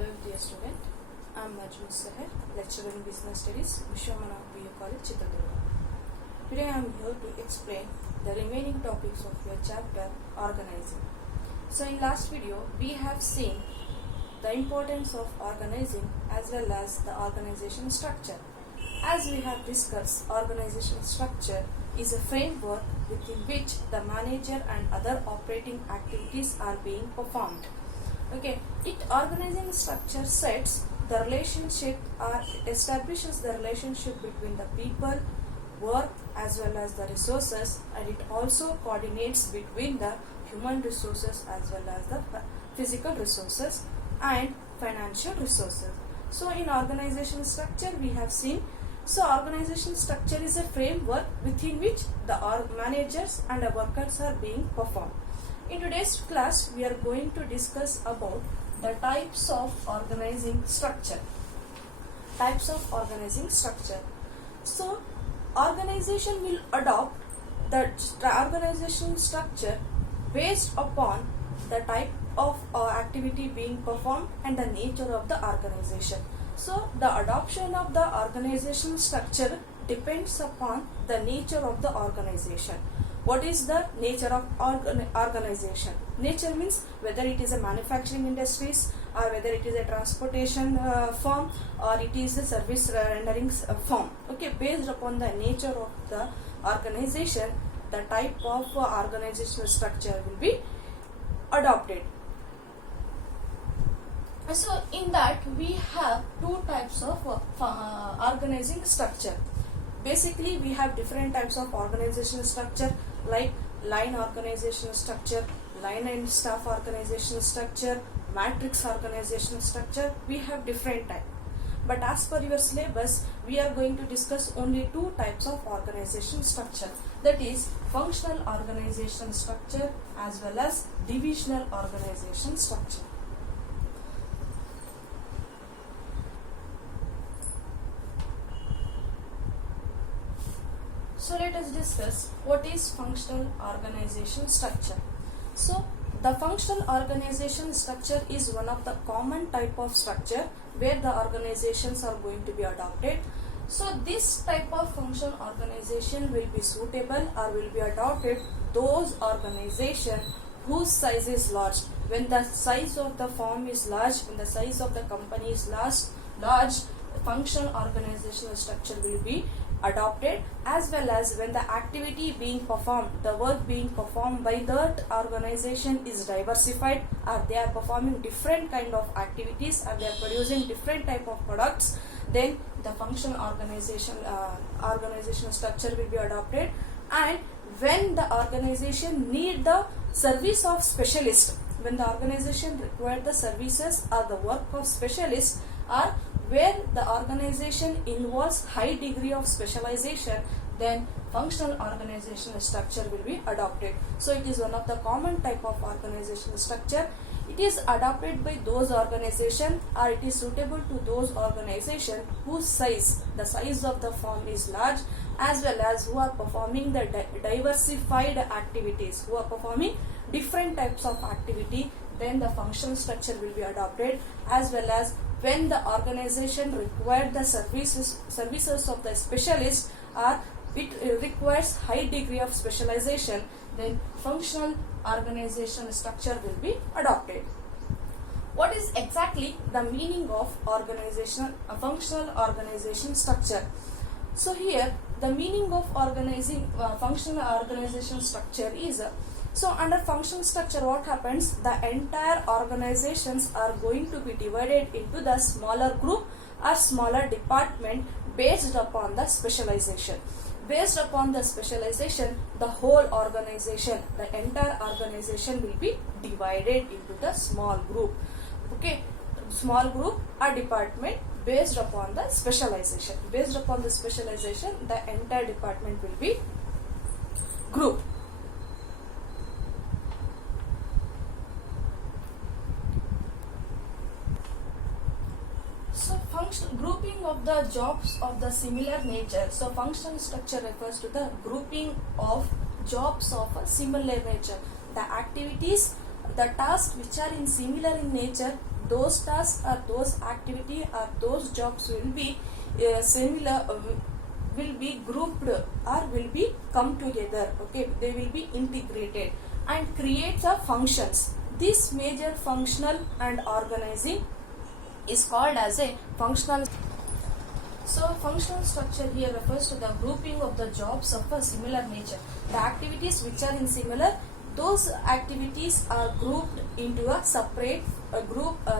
Hello dear student, I am Najmul Sahar, lecturer in Business Studies, Vishwamana BU College, Chitradurga. Today I am here to explain the remaining topics of your chapter Organizing. So in last video we have seen the importance of organizing as well as the organization structure. As we have discussed, organization structure is a framework within which the manager and other operating activities are being performed. Okay, organizing structure sets the relationship or establishes the relationship between the people, work as well as the resources, and it also coordinates between the human resources as well as the physical resources and financial resources. So in organization structure we have seen, so organization structure is a framework within which the managers and the workers are being performed. In today's class, we are going to discuss about the types of organizing structure. Types of organizing structure. So, organization will adopt the organization structure based upon the type of activity being performed and the nature of the organization. So, the adoption of the organization structure depends upon the nature of the organization. What is the nature of organization? Nature means whether it is a manufacturing industries or whether it is a transportation firm or it is a service rendering firm. Okay, based upon the nature of the organization, the type of organizational structure will be adopted. So in that we have two types of organizing structure. Basically, we have different types of organizational structure like line organizational structure, line and staff organizational structure, matrix organizational structure. We have different types. But as per your syllabus, we are going to discuss only two types of organizational structure. That is functional organizational structure as well as divisional organization structure. So let us discuss what is functional organization structure. So the functional organization structure is one of the common type of structure where the organizations are going to be adopted. So this type of functional organization will be suitable or will be adopted those organizations whose size is large. When the size of the firm is large, when the size of the company is large, functional organizational structure will be adopted, as well as when the activity being performed, the work being performed by that organization is diversified, or they are performing different kind of activities, or they are producing different type of products, then the functional organizational structure will be adopted. And when the organization need the service of specialist, when the organization require the services or the work of specialists, or where the organization involves high degree of specialization, then functional organizational structure will be adopted. So it is one of the common type of organizational structure. It is adopted by those organizations, or it is suitable to those organizations whose size, the size of the firm is large, as well as who are performing the diversified activities, who are performing different types of activity, then the functional structure will be adopted. As well as when the organization requires the services of the specialist, or it requires high degree of specialization, then functional organization structure will be adopted. What is exactly the meaning of functional organization structure? So here the meaning of functional organization structure is so under functional structure, what happens? The entire organizations are going to be divided into the smaller group or smaller department based upon the specialization. Based upon the specialization, the whole organization, the entire organization will be divided into the small group. Okay, small group or department based upon the specialization. Based upon the specialization, the entire department will be grouped. Grouping of the jobs of the similar nature. So functional structure refers to the grouping of jobs of a similar nature. The activities, the tasks which are similar in nature, those tasks or those activity or those jobs will be similar, will be grouped or will be come together. Okay, they will be integrated and create the functions. This major functional and organizing is called as a functional. So functional structure here refers to the grouping of the jobs of a similar nature. The activities which are in similar, those activities are grouped into a separate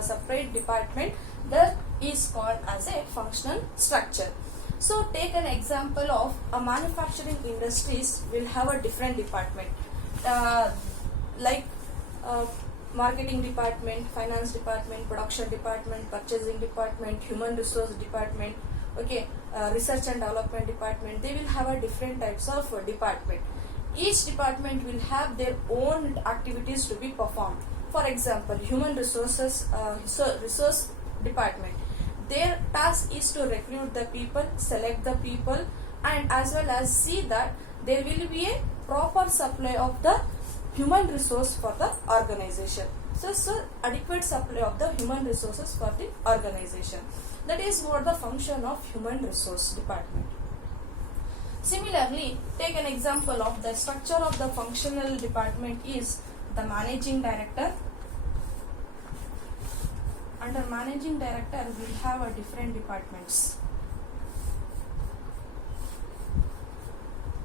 separate department. That is called as a functional structure. So take an example of a manufacturing industries will have a different department, like marketing department, finance department, production department, purchasing department, human resource department, okay, research and development department. They will have a different types of department. Each department will have their own activities to be performed. For example, human resources resource department, their task is to recruit the people, select the people, and as well as see that there will be a proper supply of the human resource for the organization. So adequate supply of the human resources for the organization. That is what the function of human resource department. Similarly, take an example of the structure of the functional department is the managing director. Under managing director, we have a different departments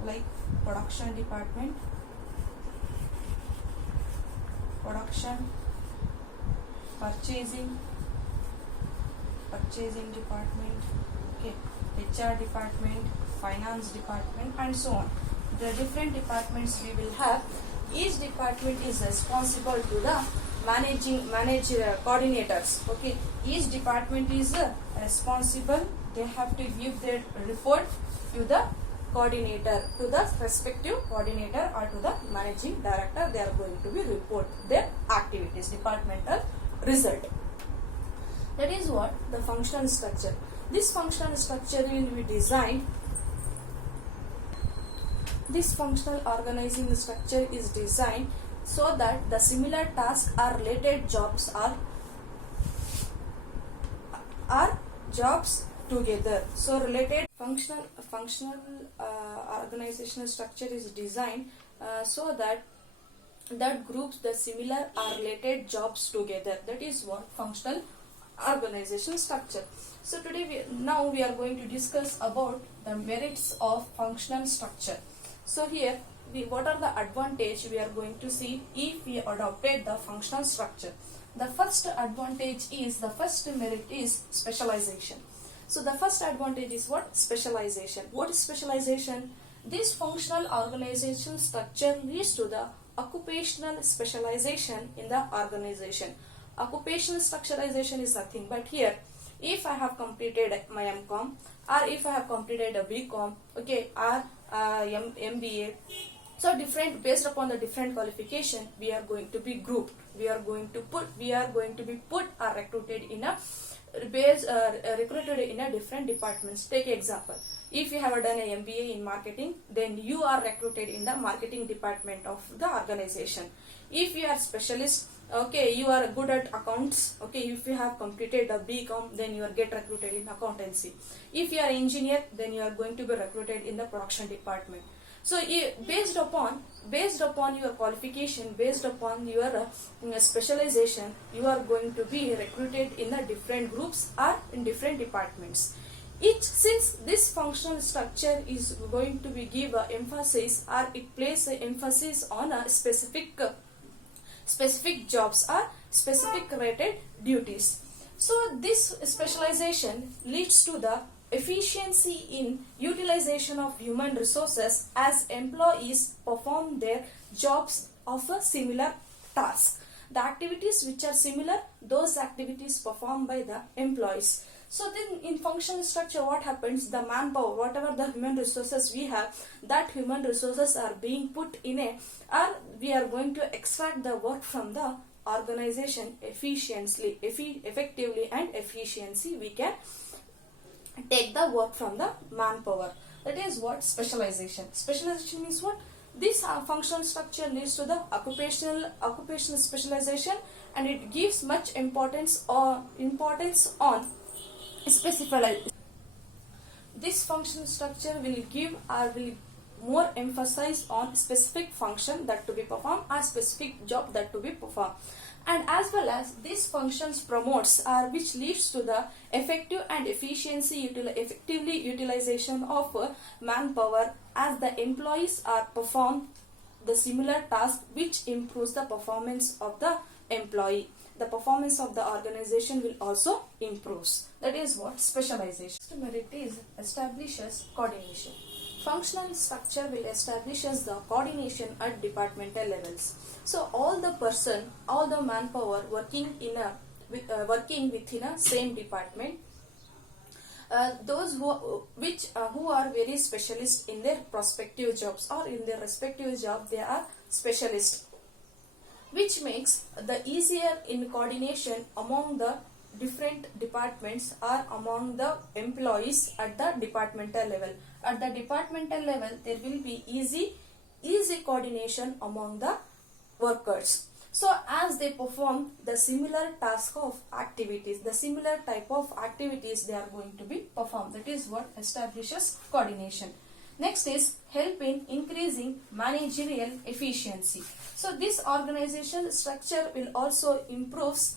like production department, purchasing department, okay, HR department, finance department, and so on. The different departments we will have. Each department is responsible to the coordinators. Okay, each department is responsible. They have to give their report to the coordinator, to the respective coordinator or to the managing director. They are going to be report their activities, departmental result. That is what the functional structure. This functional structure will be designed. This functional organizing structure is designed so that the similar tasks or related jobs are jobs together. So related functional organizational structure is designed so that groups the similar or related jobs together. That is what functional organizational structure. So today we are going to discuss about the merits of functional structure. So here what are the advantage we are going to see if we adopted the functional structure. The first advantage is, the first merit is specialization. So the first advantage is what? Specialization. What is specialization? This functional organization structure leads to the occupational specialization in the organization. Occupational structurization is nothing but here, if I have completed my MCom or if I have completed a BCom, okay, or MBA, so different, based upon the different qualification, we are going to be grouped. We are going to be put or recruited in a recruited in a different departments. Take example. If you have done an MBA in marketing, then you are recruited in the marketing department of the organization. If you are specialist, okay, you are good at accounts, okay, if you have completed the BCom, then you are get recruited in accountancy. If you are engineer, then you are going to be recruited in the production department. So based upon your qualification, based upon your specialization, you are going to be recruited in the different groups or in different departments. Since this functional structure is going to be give emphasis, or it places emphasis on a specific jobs or specific rated duties. So this specialization leads to the efficiency in utilization of human resources as employees perform their jobs of a similar task. The activities which are similar, those activities performed by the employees. So then in functional structure, what happens? The manpower, whatever the human resources we have, that human resources are being put in we are going to extract the work from the organization effectively and efficiency. We can take the work from the manpower. That is what specialization. Specialization means what? This functional structure leads to the occupational specialization and it gives much importance on specific. This function structure will give or will more emphasize on specific function that to be performed or specific job that to be performed, and as well as these functions promotes which leads to the effective and effectively utilization of manpower, as the employees are perform the similar task, which improves the performance of the employee. The performance of the organization will also improves. That is what specialization. Next merit is establishes coordination. Functional structure will establishes the coordination at departmental levels. So all the manpower working within a same department, those who are very specialist in their prospective jobs or in their respective job, they are specialists, which makes the easier in coordination among the different departments or among the employees at the departmental level. At the departmental level, there will be easy coordination among the workers. So as they perform the similar task of activities, the similar type of activities they are going to be performed. That is what establishes coordination. Next is help in increasing managerial efficiency. So this organization structure will also improves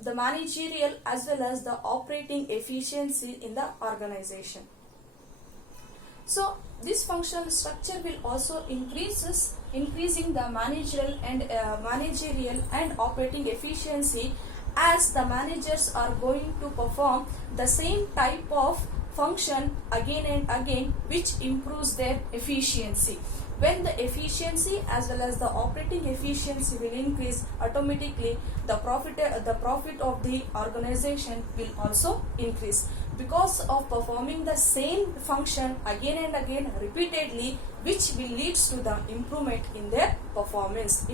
the managerial as well as the operating efficiency in the organization. So this functional structure will also increasing the managerial and operating efficiency, as the managers are going to perform the same type of function again and again, which improves their efficiency. When the efficiency as well as the operating efficiency will increase, automatically the profit of the organization will also increase, because of performing the same function again and again repeatedly, which will leads to the improvement in their performance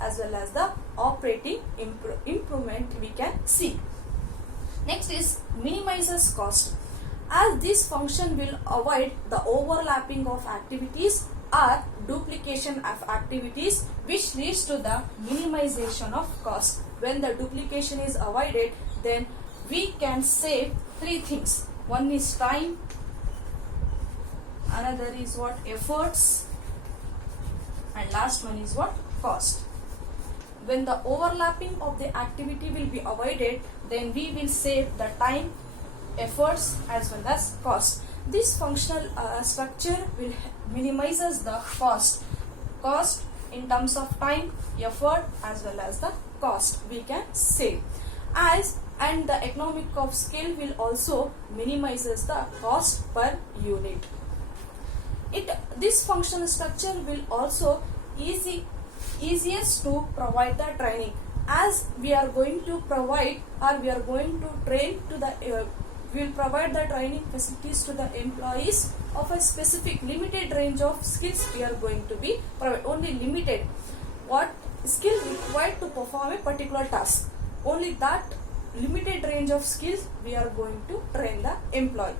as well as the operating improvement we can see. Next is minimizes cost, as this function will avoid the overlapping of activities or duplication of activities, which leads to the minimization of cost. When the duplication is avoided, then we can save three things. One is time, another is what efforts, and last one is what cost. When the overlapping of the activity will be avoided, then we will save the time, efforts as well as cost. This functional structure will minimizes the cost in terms of time, effort as well as the cost we can save, and the economic of scale will also minimizes the cost per unit. This functional structure will also easiest to provide the training, as we are going to provide or we are going to train to the we will provide the training facilities to the employees of a specific limited range of skills. We are going to be provide only limited what skill required to perform a particular task, only that limited range of skills we are going to train the employee.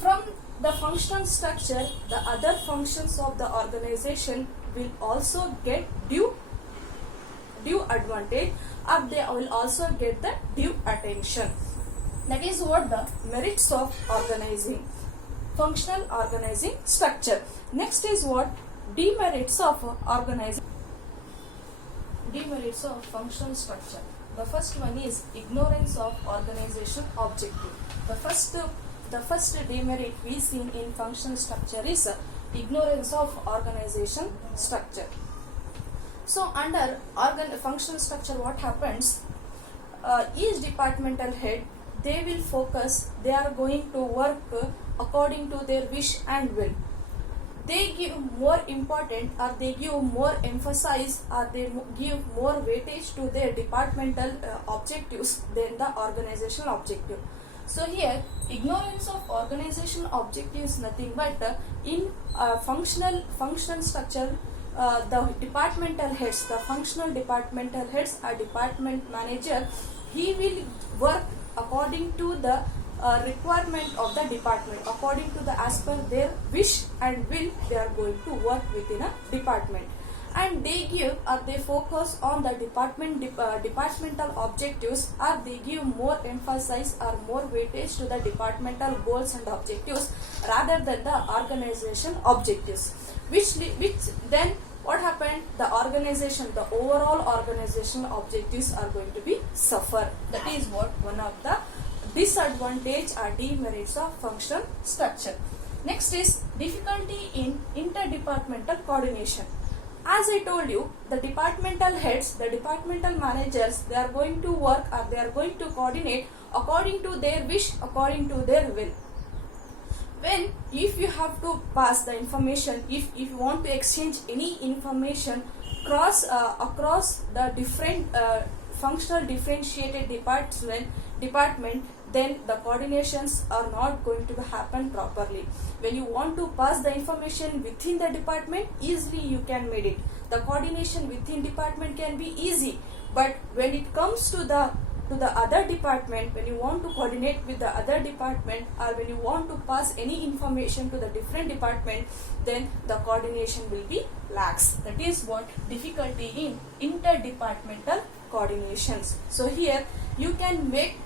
From the functional structure, the other functions of the organization will also get due advantage, or they will also get the due attention. That is what the merits of functional organizing structure. Next is what demerits of functional structure. The first one is ignorance of organization objective. The first demerit we see in functional structure is ignorance of organization structure. So under functional structure, what happens? Each departmental head, they will focus, they are going to work according to their wish and will. They give more important, or they give more emphasis, or they give more weightage to their departmental objectives than the organizational objective. So here, ignorance of organizational objective is nothing but in functional structure, the departmental heads, the functional departmental heads, or department manager, he will work according to the requirement of the department, according to the as per their wish and will, they are going to work within a department. and they give or they focus on the departmental objectives, or they give more emphasis or more weightage to the departmental goals and objectives rather than the organization objectives, which then what happened, the overall organizational objectives are going to be suffer. That is what one of the disadvantage or demerits of functional structure. Next is difficulty in interdepartmental coordination. As I told you, the departmental heads, the departmental managers, they are going to work or they are going to coordinate according to their wish, according to their will. If you have to pass the information, if you want to exchange any information across the different functional differentiated department, then the coordinations are not going to happen properly. When you want to pass the information within the department, easily you can make it. The coordination within department can be easy, but when it comes to the other department, when you want to coordinate with the other department, or when you want to pass any information to the different department, then the coordination will be lax. That is what difficulty in interdepartmental coordinations. So here you can make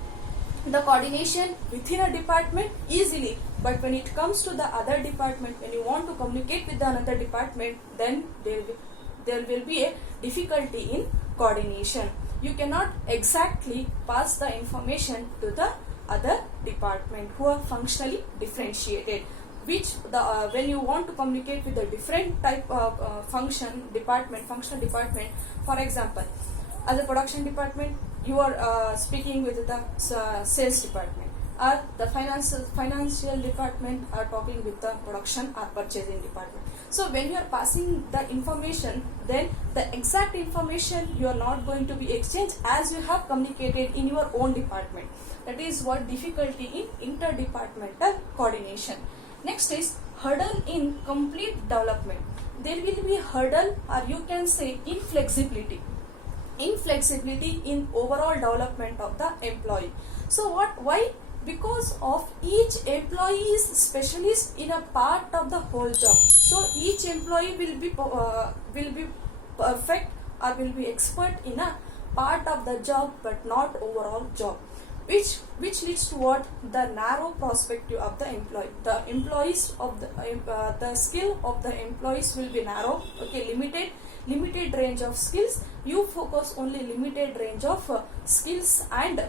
the coordination within a department easily, but when it comes to the other department, when you want to communicate with another department, then there will be a difficulty in coordination. You cannot exactly pass the information to the other department who are functionally differentiated, which when you want to communicate with a different type of functional department, for example, as a production department, you are speaking with the sales department, or the financial department are talking with the production or purchasing department. So when you are passing the information, then the exact information you are not going to be exchanged as you have communicated in your own department. That is what difficulty in interdepartmental coordination. Next is hurdle in complete development. There will be hurdle, or you can say inflexibility in overall development of the employee. So why? Because of each employee is specialist in a part of the whole job. So each employee will be perfect or will be expert in a part of the job, but not overall job, which leads to what? The narrow perspective of the employee. The employees of the skill of the employees will be narrow. Okay, limited range of skills. You focus only limited range of skills and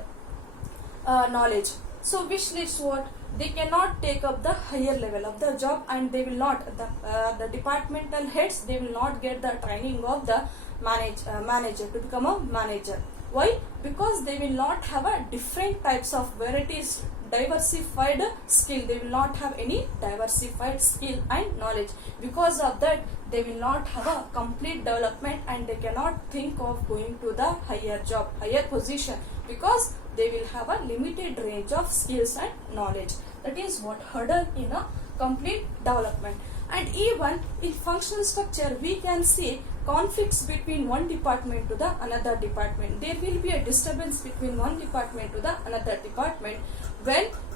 knowledge. So which leads to what? They cannot take up the higher level of the job, and they will not, the departmental heads, they will not get the training of the manager to become a manager. Why? Because they will not have a different types of varieties, diversified skill. They will not have any diversified skill and knowledge. Because of that, they will not have a complete development, and they cannot think of going to the higher job, higher position, because they will have a limited range of skills and knowledge. That is what hurdle in a complete development. And even in functional structure, we can see conflicts between one department to the another department. There will be a disturbance between one department to the another department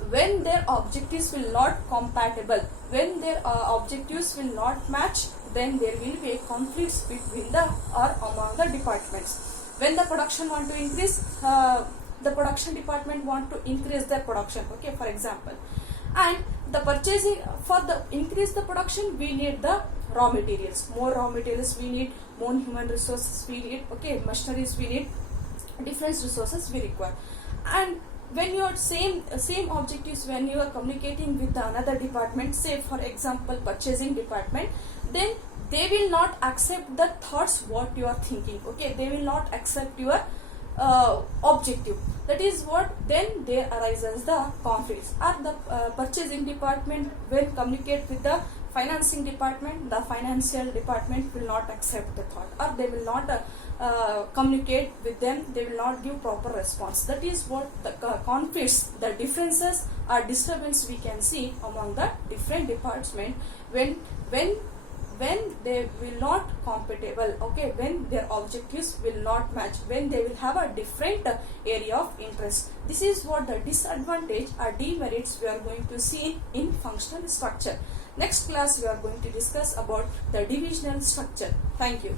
when their objectives will not compatible, when their objectives will not match, then there will be a conflicts between the or among the departments. When the production want to increase, the production department want to increase their production, okay, for example, and the purchasing, for the increase the production, we need the raw materials, more raw materials we need, more human resources we need, okay, machineries we need, different resources we require. And when you are same objectives, when you are communicating with the another department, say for example purchasing department, then they will not accept the thoughts what you are thinking, okay, they will not accept your objective. That is what then there arises the conflicts. Or the purchasing department when communicate with the financing department, the financial department will not accept the thought, or they will not communicate with them, they will not give proper response. That is what the conflicts, the differences or disturbance we can see among the different departments when they will not compatible, okay, when their objectives will not match, when they will have a different area of interest. This is what the disadvantage or demerits we are going to see in functional structure. Next class we are going to discuss about the divisional structure. Thank you.